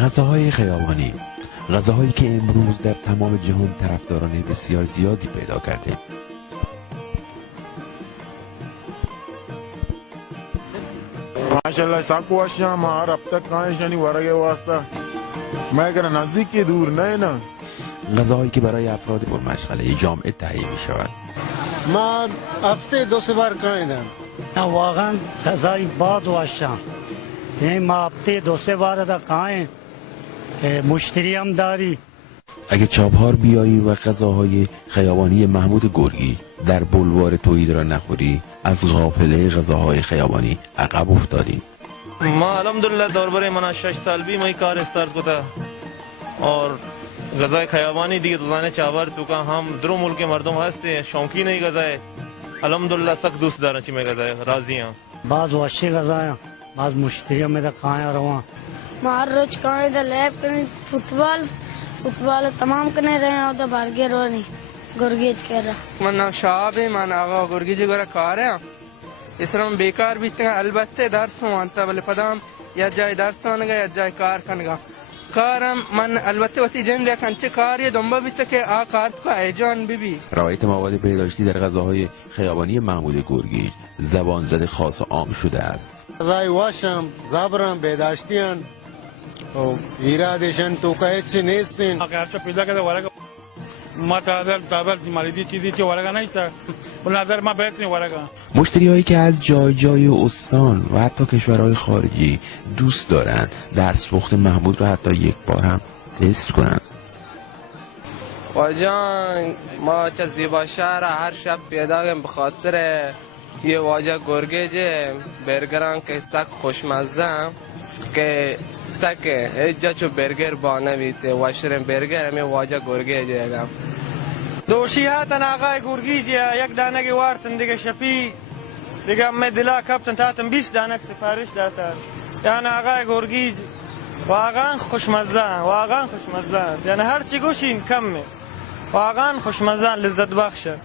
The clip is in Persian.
غذاهای خیابانی، غذاهایی که امروز در تمام جهان طرفداران بسیار زیادی پیدا کرده. माशाल्लाह साकू आशिया मार अब तक कहाँ शनी वरगे वास्ता मैं कह रहा नजदीकी दूर नहीं ना. غذاهایی که برای افراد پرمشغله جامعه تهیه می شود. ما هفته 2-3 بار کایدم. واقعا غذای باد و آشام. یعنی ما هفته 2-3 بار دا کاین مشتری هم داری. اگه چابهار بیایی و غذاهای خیابانی محمود گرگی در بلوار توحید را نخوری، از قافله غذاهای خیابانی عقب افتادی. ما الحمدلله دوربر من 6 سال भी मैं कार स्टार्ट को था और गज़ाए खयाबानी दी तो जाने चावर तो का हम दरो मुल्क के मर्दों हंसते हैं शौकी नहीं गज़ाए अल्हम्दुलिल्लाह सख्त दोस्त दार ची में गज़ाए राजी हैं बाज वाशे गज़ाया बाज मुश्तरियों में दा खाया रवा मार रोज काए दा लैब करनी फुटबॉल तमाम करने रहे और दा बारगे रोनी गुरगीज कह रहा मन शाब है मन आगा गुरगीज गोरा कार है इसरम बेकार भी इतना अलबत्ते दर्स मानता बले पदाम या जाए दर्स मानगा या जाए कार खनगा کارم من البته وقتی جنده کنچه کاری دنبال بیت که کارت کو ایجان بیبی. رعایت مواد بهداشتی در غذاهای خیابانی محمود گرگی زبان زده خاص و عام شده است. غذای واشم زبرم بهداشتیان و ایرادشان تو که چی نیستین. اگر تو پیدا کرده ورقه ما تابل مالیدی چیزی که ورقه نیست. به نظر ما بهترین ورقه. مشتریایی که از جای استان و حتی کشورهای خارجی دوست دارند دستپخت محمود را حتی یک بار هم تست کنند. واجان ما چه زیبا شهر هر شب پیدا به خاطر یه واجه گرگیجه برگران که استک خوشمزه که تک ایجا چو برگر بانه بیته واشرم برگر همی واجه گرگیجه اگم دوشی هاتن آقای گرگیزی یک دانگی وارتن دیگه شفی دیگه امی دلا کپتن تاتن 20 دانگ سفارش داتن یعنی آقای گرگیز واقعا خوشمزه یعنی هر چی گوشین کمه واقعا خوشمزه لذت بخشه.